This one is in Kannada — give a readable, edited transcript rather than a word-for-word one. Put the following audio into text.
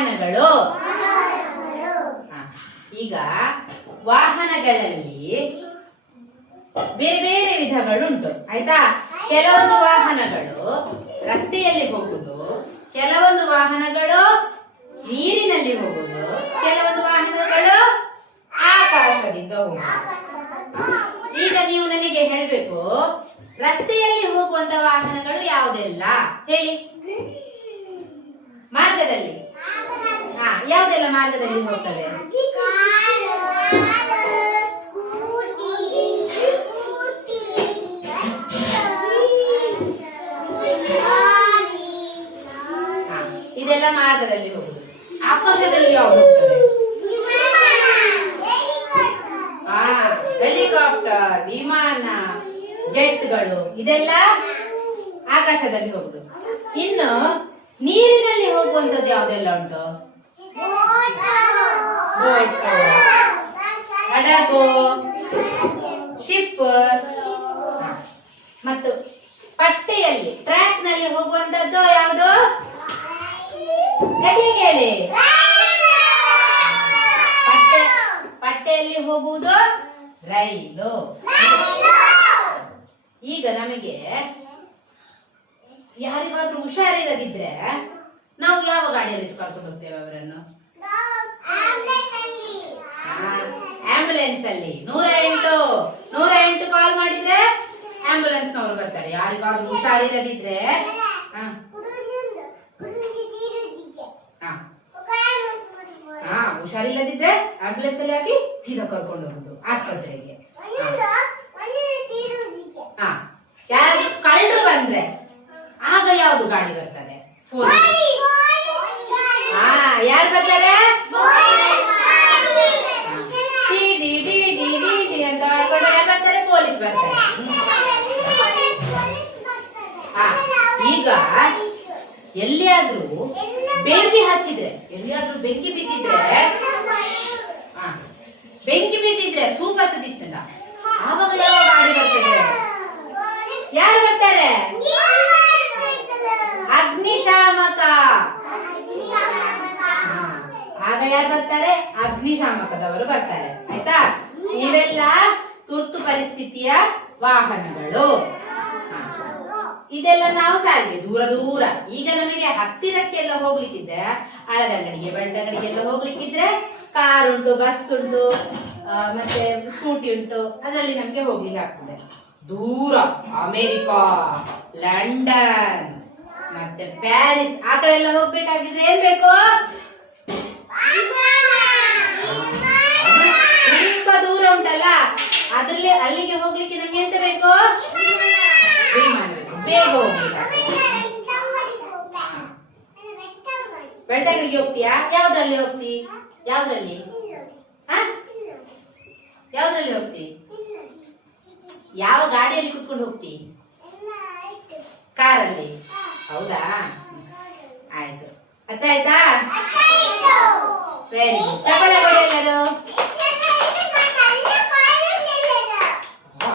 ವಾಹನಗಳು. ಈಗ ವಾಹನಗಳಲ್ಲಿ ಬೇರೆ ಬೇರೆ ವಿಧಗಳುಂಟು ಆಯ್ತಾ. ಕೆಲವೊಂದು ವಾಹನಗಳು ರಸ್ತೆಯಲ್ಲಿ ಹೋಗುದು, ಕೆಲವೊಂದು ವಾಹನಗಳು ನೀರಿನಲ್ಲಿ ಹೋಗುದು, ಕೆಲವೊಂದು ವಾಹನಗಳು ಆಕಾಶದಿಂದ ಹೋಗುದು. ಈಗ ನೀವು ನನಗೆ ಹೇಳ್ಬೇಕು, ರಸ್ತೆಯಲ್ಲಿ ಹೋಗುವಂತ ವಾಹನಗಳು ಯಾವುದೆಲ್ಲ ಹೇಳಿ. ಮಾರ್ಗದಲ್ಲಿ ಯಾವುದೆಲ್ಲ ಮಾರ್ಗದಲ್ಲಿ ಹೋಗ್ತದೆ? ಇದೆಲ್ಲ ಮಾರ್ಗದಲ್ಲಿ ಹೋಗುದು. ಆಕಾಶದಲ್ಲಿ ಯಾವ್ದು ಹೋಗ್ತದೆ? ಹೆಲಿಕಾಪ್ಟರ್, ವಿಮಾನ, ಜೆಟ್ಗಳು, ಇದೆಲ್ಲ ಆಕಾಶದಲ್ಲಿ ಹೋಗುದು. ಇನ್ನು ನೀರಿನಲ್ಲಿ ಹೋಗುವಂತದ್ದು ಯಾವುದೆಲ್ಲ ಉಂಟು? ಬೋಟ್, ಹಡಗು, ಶಿಪ್. ಮತ್ತು ಪಟ್ಟೆಯಲ್ಲಿ ಟ್ರ್ಯಾಕ್ ನಲ್ಲಿ ಹೋಗುವಂತದ್ದು ಯಾವುದು? ಹೇಳಿ. ಪಟ್ಟೆಯಲ್ಲಿ ಹೋಗುವುದು ರೈಲು. ಈಗ ನಮಗೆ ಯಾರಿಗಾದ್ರೂ ಹುಷಾರಿಲ್ಲದಿದ್ರೆ ನಾವು ಯಾವ ಗಾಡಿಯಲ್ಲಿ ಕರ್ಕೊಂಡು ಹೋಗ್ತೇವೆ ಅವರನ್ನು? ಆಂಬ್ಯುಲೆನ್ಸ್ ಅಲ್ಲಿ 108 ಕಾಲ್ ಮಾಡಿದ್ರೆ ಆಂಬ್ಯುಲೆನ್ಸ್ ನವರು ಬರ್ತಾರೆ. ಯಾರಿಗಾದ್ರೂ ಹುಷಾರಿಲ್ಲದಿದ್ರೆ ಹುಷಾರಿಲ್ಲದಿದ್ರೆ ಆಂಬ್ಯುಲೆನ್ಸ್ ಅಲ್ಲಿ ಹಾಕಿ ಸೀದಾ ಕರ್ಕೊಂಡು ಹೋಗುದು ಆಸ್ಪತ್ರೆಗೆ. ಯಾರಾದ್ರೂ ಕಳ್ಳರು ಬಂದ್ರೆ ಆಗ ಯಾವ್ದು ಗಾಡಿ ಬರ್ತದೆ? ಫೋನ್. ಯಾರು ಬರ್ತಾರೆ? ಅಂತ ಹೇಳ್ಕೊಂಡು ಯಾರು ಬರ್ತಾರೆ? ಪೊಲೀಸ್ ಬರ್ತಾರೆ. ಈಗ ಎಲ್ಲಿಯಾದ್ರೂ ಬೆಂಕಿ ಹಚ್ಚಿದ್ರೆ, ಎಲ್ಲಿಯಾದ್ರೂ ಬೆಂಕಿ ಬಿದ್ದಿದ್ರೆ ಸೂಪ್ ಹತ್ತದಿತ್ತಲ್ಲ, ಆವಾಗ ಯಾವ ಗಾಡಿ ಬರ್ತದೆ? ಯಾರು ಬರ್ತಾರೆ? ಅಗ್ನಿಶಾಮಕ. ಆಗ ಯಾರು ಬರ್ತಾರೆ? ಅಗ್ನಿಶಾಮಕದವರು ಬರ್ತಾರೆ. ಆಯ್ತಾ? ಇವೆಲ್ಲ ತುರ್ತು ಪರಿಸ್ಥಿತಿಯ ವಾಹನಗಳು. ಇದೆಲ್ಲ ನಾವು ಸಾರಿಗೆ ದೂರ. ಈಗ ನಮಗೆ ಹತ್ತಿರಕ್ಕೆಲ್ಲ ಹೋಗ್ಲಿಕ್ಕಿದ್ರೆ, ಹಳದಂಗಡಿಗೆ ಬೆಳ್ತಂಗಡಿಗೆಲ್ಲ ಹೋಗ್ಲಿಕ್ಕಿದ್ರೆ ಕಾರ್ ಉಂಟು, ಬಸ್ ಉಂಟು, ಮತ್ತೆ ಸ್ಕೂಟಿ ಉಂಟು, ಅದರಲ್ಲಿ ನಮ್ಗೆ ಹೋಗ್ಲಿಕ್ಕೆ ಆಗ್ತದೆ. ದೂರ ಅಮೆರಿಕಾ, ಲಂಡನ್, ಮತ್ತೆ ಪ್ಯಾರಿಸ್ ಆ ಕಡೆ ಎಲ್ಲ ಹೋಗ್ಬೇಕಾಗಿದ್ರೆ ಏನ್ ಬೇಕು? ತುಂಬಾ ದೂರ ಉಂಟಲ್ಲ, ಅದ್ರಲ್ಲಿ ಅಲ್ಲಿಗೆ ಹೋಗ್ಲಿಕ್ಕೆ ನಮ್ಗೆ ಎಂತ ಬೇಕು? ವಿಮಾನ. ಬೇಗ ಹೋಗ್ಲಿಕ್ಕೆ. ಬೆಳ್ತಂಗಡಿಗೆ ಹೋಗ್ತೀಯಾ? ಯಾವ್ದ್ರಲ್ಲಿ ಹೋಗ್ತಿ? ಯಾವ್ದ್ರಲ್ಲಿ ಹೋಗ್ತಿ? ಯಾವ ಗಾಡಿಯಲ್ಲಿ ಕುತ್ಕೊಂಡು ಹೋಗ್ತಿ? ಕಾರಲ್ಲಿ. ಹೌದಾ? ಆಯ್ತು. ಅರ್ಥ ಆಯ್ತಾ? Very good. ಚಪ್ಪಾಳೆ ಕೊಡಿ ಎಲ್ಲರೂ.